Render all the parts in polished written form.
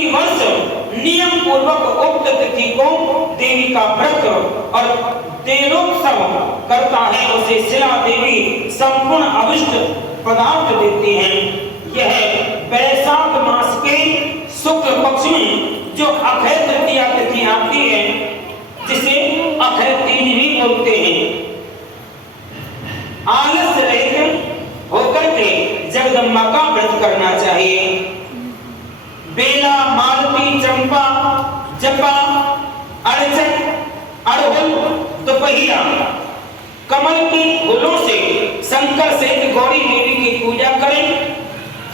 प्रतिवर्ष नियम पूर्वक उक्त तिथि को देवी का व्रत और तेलोत्सव करता है, उसे शिला देवी संपूर्ण अभिष्ट पदार्थ देती हैं। यह वैशाख मास के शुक्ल पक्ष में जो अक्षय तृतीया तिथि आती है, जिसे अक्षय तीज भी बोलते हैं, आलस्य रहित होकर के जगदम्बा का व्रत करना चाहिए। बेला, मालती, चंपा, जपा, अर्चक, अड़हुल, दोपहिया, कमल के फूलों से शंकर सहित गौरी देवी की पूजा करें।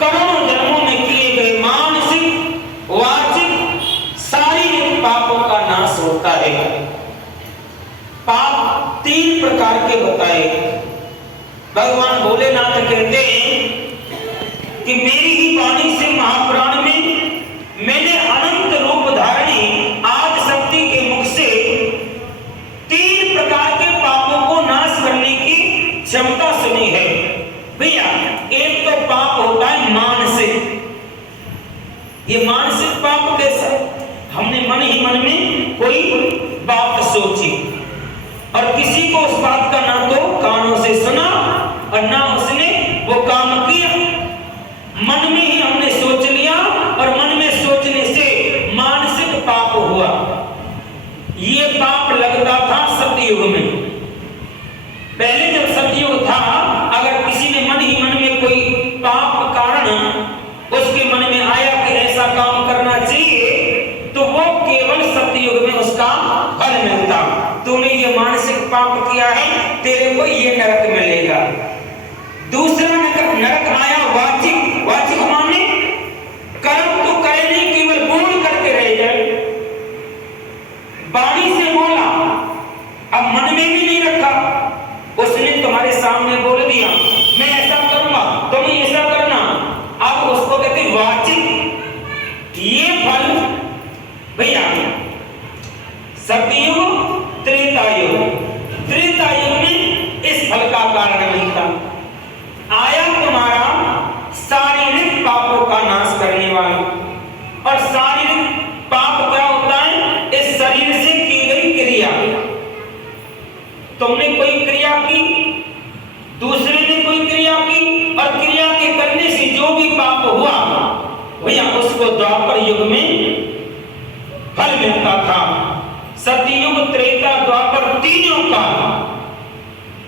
करोड़ों जन्मों में किए गए मानसिक वाचिक शारीरिक पापों का नाश होता है। पाप 3 प्रकार के बताए। भगवान भोलेनाथ कहते हैं कि मेरी ही वाणी से महापुराण में मैंने अनंत रूप धारणी आज शक्ति के मुख से 3 प्रकार के पापों को नाश करने की क्षमता सुनी है। भैया, एक तो पाप होता है मानसिक। ये मानसिक पाप कैसा? हमने मन ही मन में कोई बात सोची और किसी को उस बात का ना तो कानों से सुना और ना उसने वो काम किया। मन में ही हमने सोच लिया और मन में सोचने से मानसिक पाप हुआ। ये पाप लगता था सतयुग में। पहले जब सतयुग था, अगर किसी ने मन ही मन में कोई पाप कारण उसके मन में आया कि ऐसा काम करना चाहिए, तो वो केवल सतयुग में उसका फल मिलता। तूने ये मानसिक पाप किया है, तेरे को ये नरक मिलेगा। दूसरा नरक आया वाचिक। वाचिक माने कर्म तो करे नहीं, केवल बोल करके रह जाए। वाणी से बोला, अब मन में भी नहीं रखा। उसने तुम्हारे सामने बोल दिया मैं ऐसा करूंगा, तुम ऐसा करना। अब उसको कहते वाचिक। ये फल भैया सतयुग, त्रेता युग। त्रेता युग में इस फल का कारण नहीं था। आया तुम्हारा शारीरिक पापों का नाश करने वाला। और शारीरिक पाप क्या होता है? इस शरीर से की गई क्रिया। तुमने कोई क्रिया की, दूसरे ने कोई क्रिया की, और क्रिया के करने से जो भी पाप हुआ भैया उसको द्वापर युग में फल मिलता था। सतयुग, त्रेता, द्वापर तीनों का।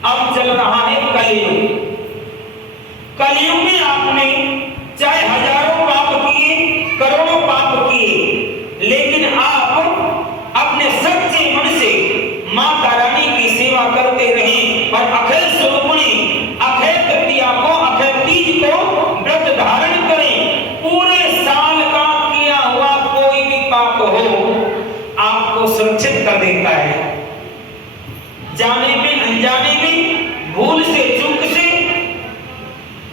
अब चल रहा है कलयुग। कलयुग में आपने चाहे हजारों पाप किए, करोड़ों पाप किए, लेकिन आप अपने सच्चे मन से माता रानी की सेवा करते रहें और अक्षय स्वरूपिणी अक्षय तृतीया को, अक्षय तीज को व्रत धारण करें। पूरे साल का किया हुआ कोई भी पाप हो आपको सुरक्षित कर देता है। जाने में, अनजाने में, भूल से, चूक से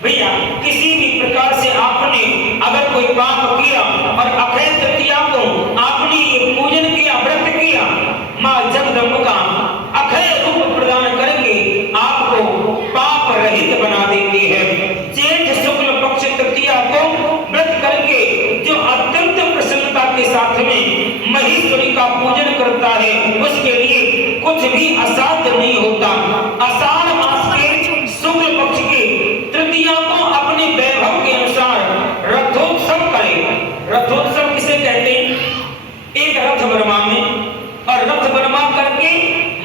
भैया किसी भी प्रकार से आपने अगर कोई पाप किया और अक्षय तृतीया को आपने ये पूजन किया, व्रत किया, मां जगदम्बा अक्षय रूप प्रदान करके आपको पाप रहित बना देती है। जेठ शुक्ल पक्ष तृतीया को व्रत करके जो अत्यंत प्रसन्नता के साथ में महेश्वरी का पूजन करता है, उसके लिए कुछ भी असाध्य नहीं होता। आषाढ़ मास के शुक्ल पक्ष के तृतीया को अपने वैभव के अनुसार रथोत्सव करे। रथोत्सव किसे कहते हैं? एक रथ बनवा में, और रथ बनवा करके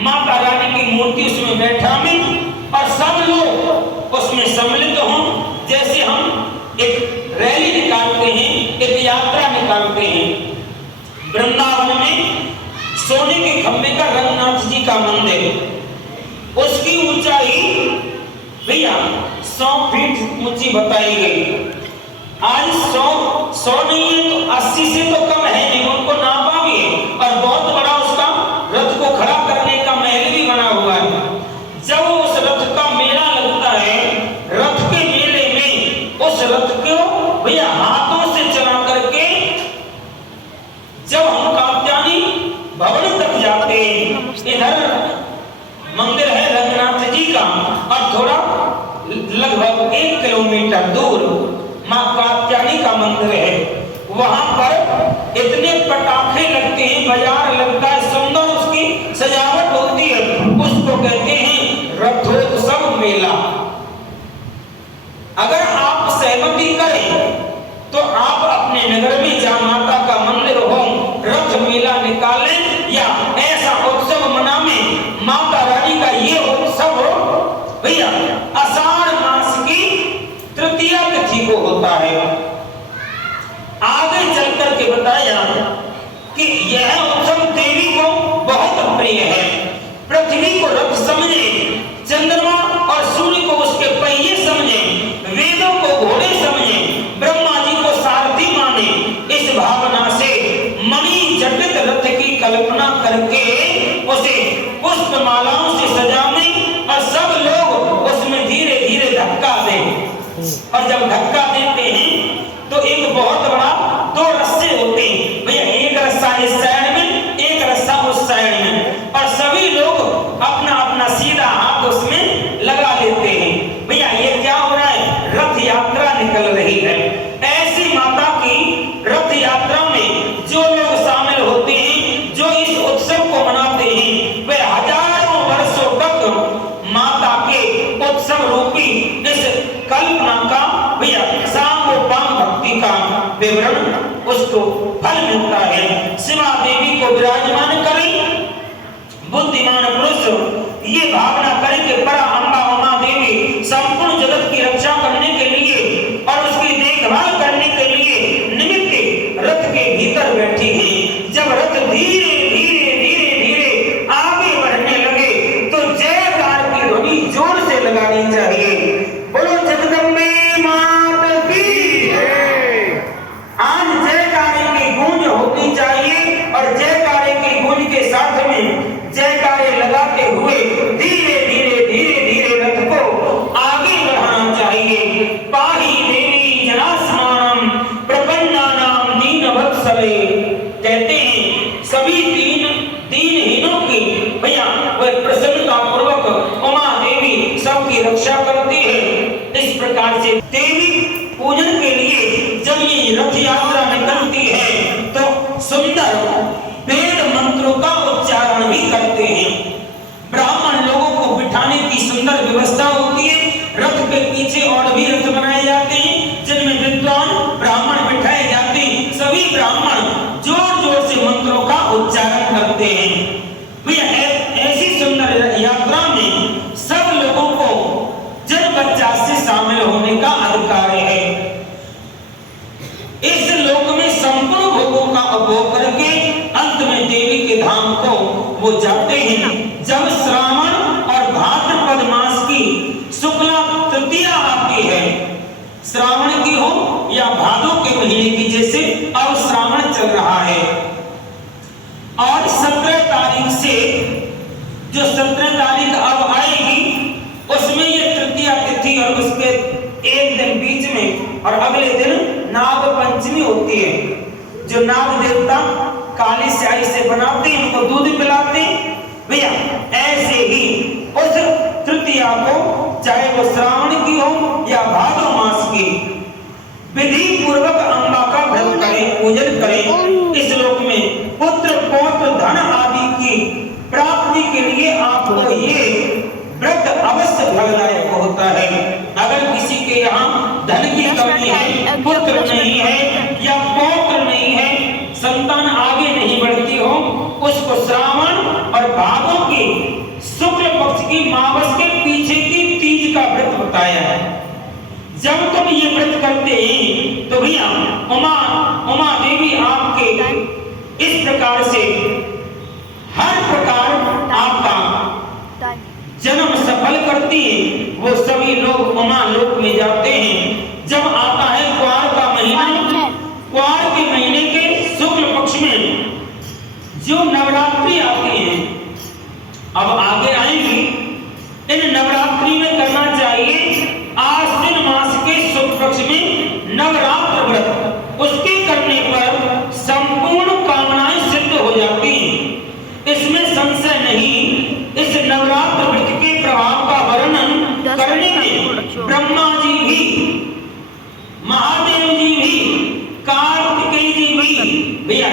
माता रानी की मूर्ति उसमें बैठा में और सब लोग उसमें सम्मिलित हों। जैसे हम एक रैली निकालते हैं, एक यात्रा निकालते हैं। वृंदावन में सोने के खंभे का रंगनाथ जी का मंदिर, उसकी ऊंचाई भैया 100 फीट ऊंची बताई गई। आज 100 नहीं है तो 80 से तो कम है नहीं, उनको नापा भी है। और बहुत बड़ा उसका रथ को खड़ा करने का महल भी बना हुआ है। जब उस रथ का मेला लगता है, रथ के मेले में उस रथ को भैया हाथों से चला करके जब हम कात्यायनी भवन तक जाते हैं, इधर मंदिर है रंगनाथ जी का, और थोड़ा लगभग 1 किलोमीटर दूर मां कात्यायनी का मंदिर है। वहां पर इतने पटाखे लगते हैं, बाजार लगता है, सुंदर उसकी सजावट होती है, उसको कहते हैं रथोत्सव मेला। अगर आप सहमति करें तो आप अपने नगर में जहाँ माता का मंदिर हो रथ मेला निकालें या ऐसा उत्सव मनावें। माता रानी का ये उत्सव भैया आषाढ़ मास की तृतीया तिथि को होता है। आगे चलकर के बताया कि यह उत्सव देवी को बहुत प्रिय है। पृथ्वी को रथ समझे, चंद्रमा और सूर्य को उसके पहिए समझे, वेदों को घोड़े समझे, ब्रह्मा जी को सारथी माने। इस भावना से मणि जटित रथ की कल्पना करके उसे पुष्पमालाओं से सजाने और सब लोग उसमें धीरे धीरे धक्का दें। और जब धक्का देते हैं तो एक बहुत बड़ा दो रस्से होते हैं भैया, एक रस्सा इस साइड में, एक रस्सा उस साइड में, और सभी लोग अपना अपना सीधा हाथ उसमें लगा लेते हैं। भैया ये क्या हो रहा है? रथ यात्रा निकल रही है। ऐसी माता की रथ यात्रा में जो लोग शामिल होते हैं, जो इस उत्सव को मनाते हैं, वे हजारों वर्षों तक माता के उत्सव रूपी इस कल्पना का भैया सांगोपांग भक्ति का विवरण उसको फल मिलता है। शिवा देवी को विराजमान करें, बुद्धिमान पुरुष ये भावना करें कि परा अम्बा उमा देवी संपूर्ण जगत की रक्षा करने के लिए और उसकी देखभाल करने के लिए निमित्त रथ के भीतर बैठी है। जब रथ धीरे धीरे धीरे धीरे आगे बढ़ने लगे तो जयकार की ध्वनि जोर से लगानी चाहिए। बोलो जगदम्बे माता की। आज जयकारे की गूंज होनी चाहिए और जयकारे की गूंज के साथ में जयकारे लगाते हुए धीरे धीरे धीरे धीरे रथ को आगे बढ़ाना चाहिए। पाही देवी जनास्मानम प्रपन्नानाम दीनवत्सले। कहते हैं सभी दीनहीनों की भैया वह प्रसन्नता पूर्वक उमा देवी सबकी रक्षा करती है। इस प्रकार से देवी पूजन के लिए जब ये रथ यात्रा निकलती है तो सुंदर वेद मंत्रों का उच्चारण भी करते हैं। ब्राह्मण लोगों को बिठाने की सुंदर व्यवस्था होती है। रथ के पीछे और भी रथ बनाए जाते हैं जिनमें विद्वान ब्राह्मण बिठाए जाते हैं। सभी ब्राह्मण जोर जोर से मंत्रों का उच्चारण करते हैं। ऐसी सुंदर यात्रा में सब लोगों को जन बच्चा से शामिल होने का अधिकार है। इस लोक में संपूर्ण भोगों का उपभोग करके अंत में देवी के धाम को वो जाते हैं। जब श्रावण और भाद्रपद मास की शुक्ला तृतीया आती है, श्रावण की हो या भादों के महीने की, जैसे अब श्रावण चल रहा है और 17 तारीख से जो 17 तारीख अब आएगी उसमें ये तृतीया तिथि और उसके एक दिन बीच में और अगले दिन नाग पंचमी होती है। जो नाग देवता काली स्याही से बनाते हैं उनको दूध पिलाते हैं भैया। ऐसे ही उस तृतीया को चाहे वो श्रावण की हो या भादो मास की विधि पूर्वक अम्बा का व्रत करें, पूजन करें। इस लोक में पुत्र पौत्र धन आदि की प्राप्ति के लिए आपको ये व्रत अवश्य फलदायक होता है। अगर किसी के यहाँ धन की कमी है, पुत्र नहीं है या पौत्र नहीं है, संतान आगे नहीं बढ़ती हो, उसको श्रावण और भादों की शुक्ल पक्ष की मावस के पीछे की तीज का व्रत बताया है। जब तुम ये व्रत करते हैं तो भैया उमा देवी आपके इस प्रकार से हर प्रकार आपका जन्म सफल करती है। वो सभी लोग उमा लोक में जाते हैं। जब आता है क्वार का महीना, क्वार के महीने के शुक्ल पक्ष में जो नवरात्रि आती है, अब आगे आएंगी, इन नवरात्रि में करना चाहिए आश्विन मास के शुक्ल पक्ष में नवरात्र व्रत। उसके करने पर संपूर्ण कामनाएं सिद्ध हो जाती हैं। इसमें संशय नहीं। इस नवरात्र व्रत के प्रभाव का वर्णन करने में ब्रह्मा जी भी, महादेव जी भी, कार्तिकेय जी भी, भैया